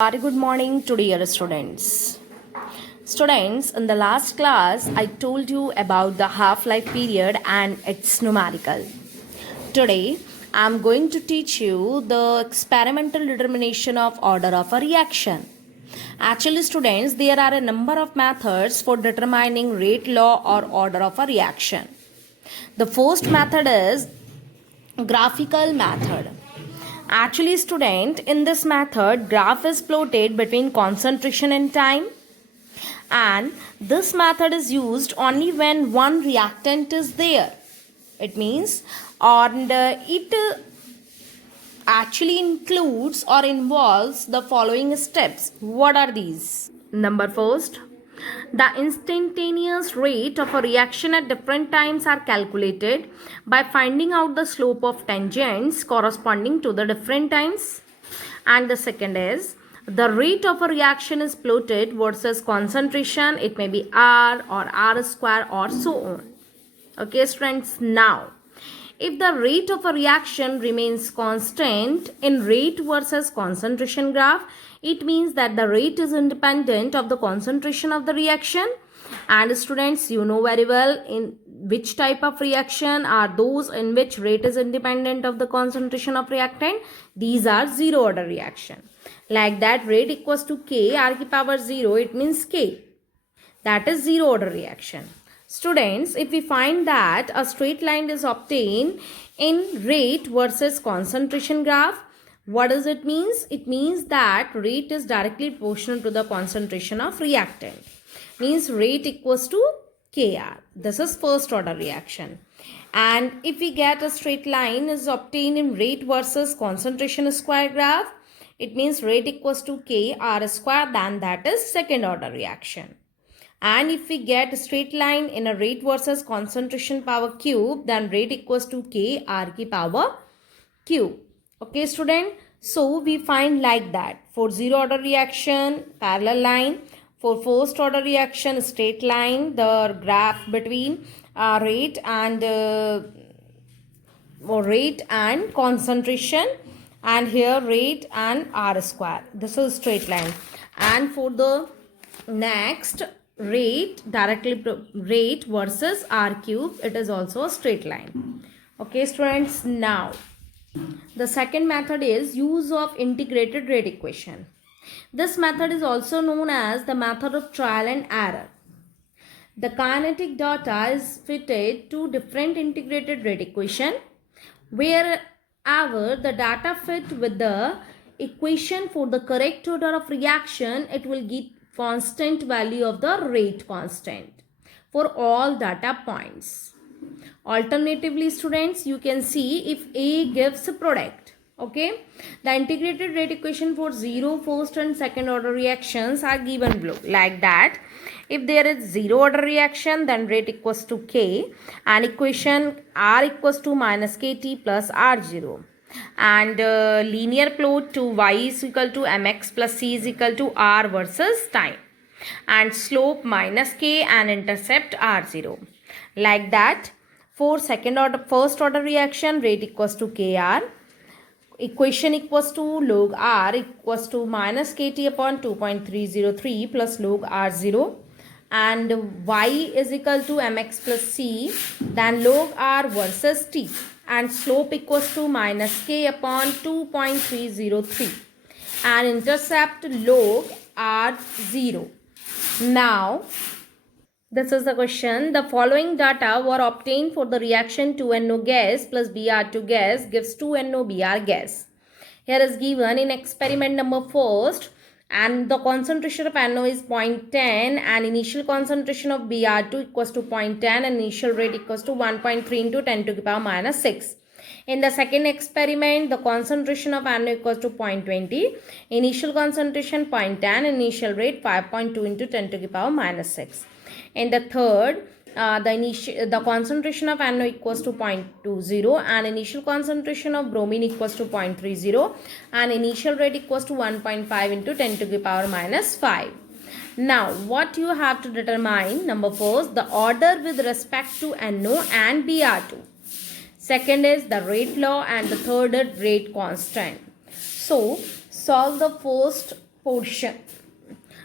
Very good morning to dear students. Students, in the last class, I told you about the half-life period and its numerical. Today, I am going to teach you the experimental determination of order of a reaction. Actually, students, there are a number of methods for determining rate law or order of a reaction. The first method is graphical method. Actually, student, in this method, graph is plotted between concentration and time, and this method is used only when one reactant is there. It means, and it actually includes or involves the following steps. What are these? Number first, the instantaneous rate of a reaction at different times are calculated by finding out the slope of tangents corresponding to the different times. And the second is, the rate of a reaction is plotted versus concentration. It may be R or R square or so on. Okay, students, now, if the rate of a reaction remains constant in rate versus concentration graph, it means that the rate is independent of the concentration of the reaction. And students, you know very well in which type of reaction are those in which rate is independent of the concentration of reactant. These are zero order reaction. Like that, rate equals to K R ki power 0, it means K. That is zero order reaction. Students, if we find that a straight line is obtained in rate versus concentration graph, what does it means? It means that rate is directly proportional to the concentration of reactant. Means rate equals to Kr. This is first order reaction. And if we get a straight line is obtained in rate versus concentration square graph, it means rate equals to Kr square, then that is second order reaction. And if we get a straight line in a rate versus concentration power cube, then rate equals to K R ki power cube. Okay, student. So we find like that. For zero order reaction, parallel line. For first order reaction, straight line. The graph between rate and concentration. And here rate and R square. This is straight line. And for the next, rate versus R cube, it is also a straight line. Okay, students, now the second method is use of integrated rate equation. This method is also known as the method of trial and error. The kinetic data is fitted to different integrated rate equation. Wherever the data fit with the equation for the correct order of reaction, it will give constant value of the rate constant for all data points. Alternatively, students, you can see if A gives a product. Okay, the integrated rate equation for zero, first and second order reactions are given below. Like that, if there is zero order reaction, then rate equals to K, and equation R equals to minus KT plus R0. And linear plot to y is equal to mx plus c is equal to r versus time, and slope minus k and intercept r0. Like that, for first order reaction, rate equals to kr, equation equals to log r equals to minus kt upon 2.303 plus log r0, and y is equal to mx plus c, then log r versus t, and slope equals to minus k upon 2.303, and intercept log r0. Now, this is the question. The following data were obtained for the reaction 2NO gas plus Br2 gas gives 2NO Br gas. Here is given in experiment number first, and the concentration of NO is 0.10 and initial concentration of Br2 equals to 0.10 and initial rate equals to 1.3 into 10 to the power minus 6. In the second experiment, the concentration of NO equals to 0.20, initial concentration 0.10, initial rate 5.2 into 10 to the power minus 6. In the third, the concentration of NO equals to 0.20 and initial concentration of bromine equals to 0.30 and initial rate equals to 1.5 into 10 to the power minus 5. Now, what you have to determine, number first, the order with respect to NO and Br2. Second is the rate law, and the third is rate constant. So, solve the first portion.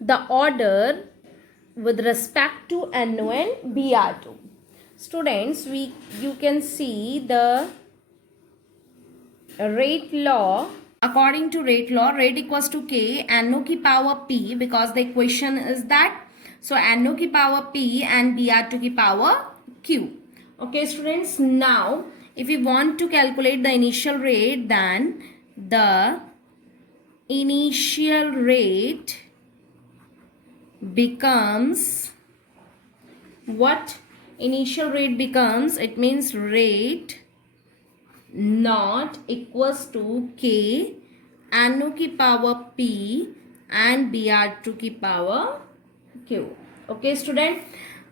The order with respect to NO and BR2. Students, you can see the rate law. According to rate law, rate equals to K NO ki power P, because the equation is that. So NO ki power P and BR2 ki power Q. Okay students, now if we want to calculate the initial rate, then the initial rate becomes what? Initial rate becomes, it means rate not equals to K NO ki power P and BR2 ki power Q. Okay student,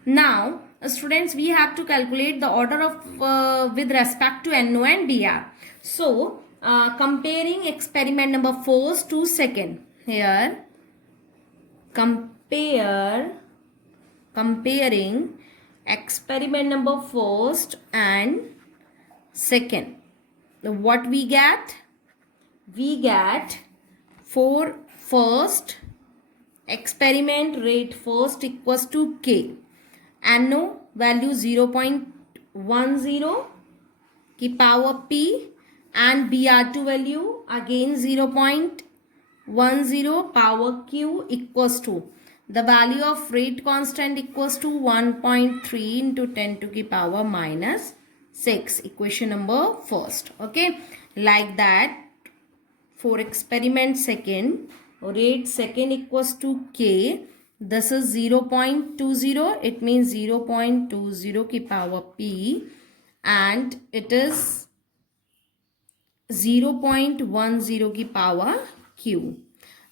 now students, we have to calculate the order of with respect to NO and BR. So comparing experiment number 1st to 2nd, here comparing experiment number 1st and 2nd, what we get? We get for first experiment, rate first equals to K, NO value 0.10 ki power P and BR2 value again 0.10 power Q equals to the value of rate constant equals to 1.3 into 10 to the power minus 6, equation number first. Okay, like that for experiment second, rate second equals to K, this is 0.20, it means 0.20 ki power P and it is 0.10 ki power Q,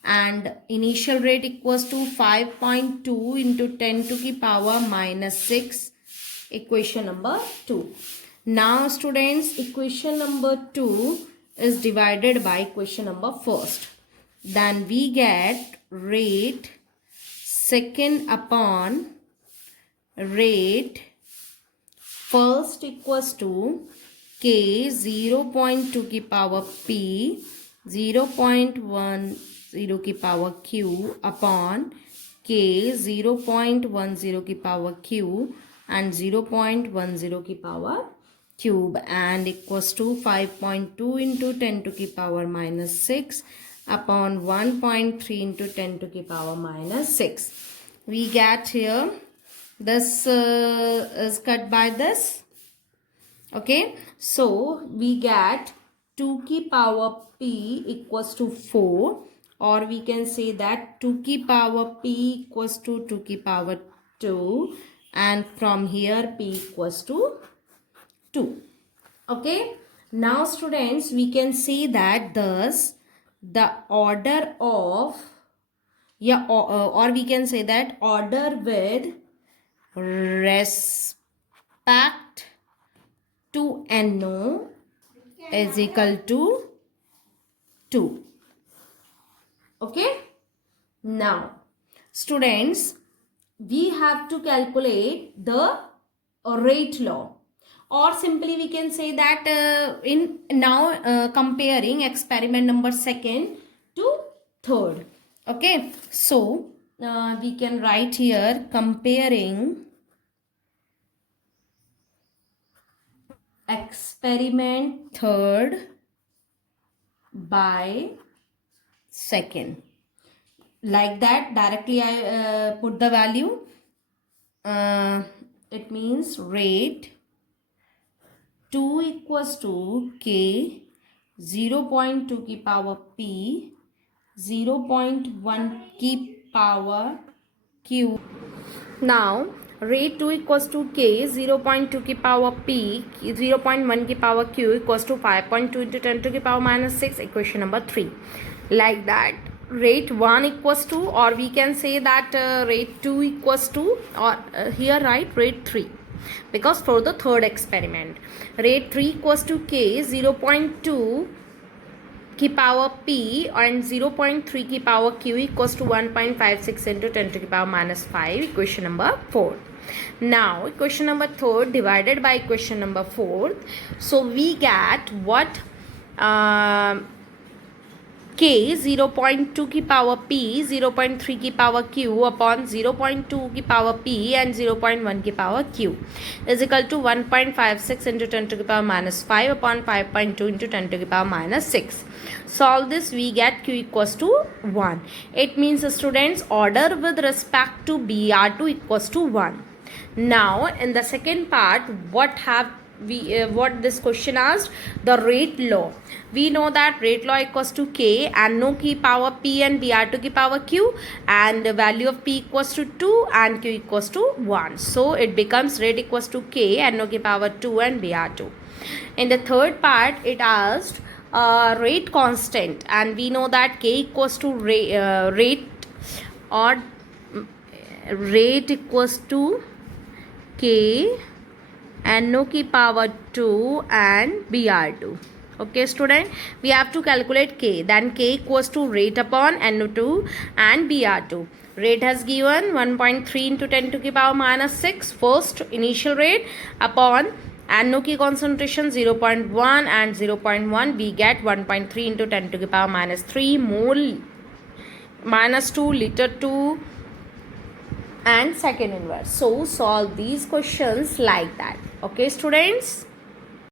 and initial rate equals to 5.2 into 10 to the power minus 6, equation number 2. Now students, equation number 2 is divided by equation number first. Then we get rate second upon rate first equals to K 0.2 ki power P 0.10 ki power Q upon K 0.10 ki power Q and 0.10 ki power cube, and equals to 5.2 into 10 to the power minus 6 upon 1.3 into 10 to the power minus 6. We get here, this is cut by this. Okay, so we get 2 ki power P equals to 4, or we can say that 2 ki power P equals to 2 ki power 2, and from here P equals to 2. Okay, now students, we can see that thus the order of, or we can say that order with respect to NO is equal to 2. Okay, now students, we have to calculate the rate law, or simply we can say that comparing experiment number 2nd to 3rd. Okay, so we can write here comparing experiment 3rd by 2nd. Like that, directly I put the value. It means rate 2 equals to K 0.2 ki power P 0.1 ki power Q. Now rate 2 equals to K 0.2 ki power P 0.1 ki power Q equals to 5.2 into 10 to the power minus 6, equation number 3. Like that, rate 1 equals to, or we can say that rate 2 equals to, or here write rate 3, because for the 3rd experiment rate 3 equals to K 0.2 ki power P and 0.3 ki power Q equals to 1.56 into 10 to the power minus 5, equation number 4. Now equation number 3rd divided by equation number 4th, so we get what? K 0.2 की power P, 0.3 की power Q upon 0.2 की power P and 0.1 की power Q is equal to 1.56 into 10 to the power minus 5 upon 5.2 into 10 to the power minus 6. Solve this, we get Q equals to 1. It means students, order with respect to BR2 equals to 1. Now in the second part, what this question asked, the rate law. We know that rate law equals to K, NO की power P and BR2 की power Q, and the value of P equals to 2 and Q equals to 1. So it becomes rate equals to K, NO की power 2 and BR2. In the third part, it asked rate constant, and we know that K equals to rate or rate equals to K, NO की power 2 and BR2. Okay student, we have to calculate K. Then K equals to rate upon NO2 and BR2. Rate has given 1.3 into 10 to the power minus 6. First initial rate upon NO की concentration 0.1 and 0.1. We get 1.3 into 10 to the power minus 3 mole minus 2 liter 2 and second inverse. So solve these questions like that. Okay students.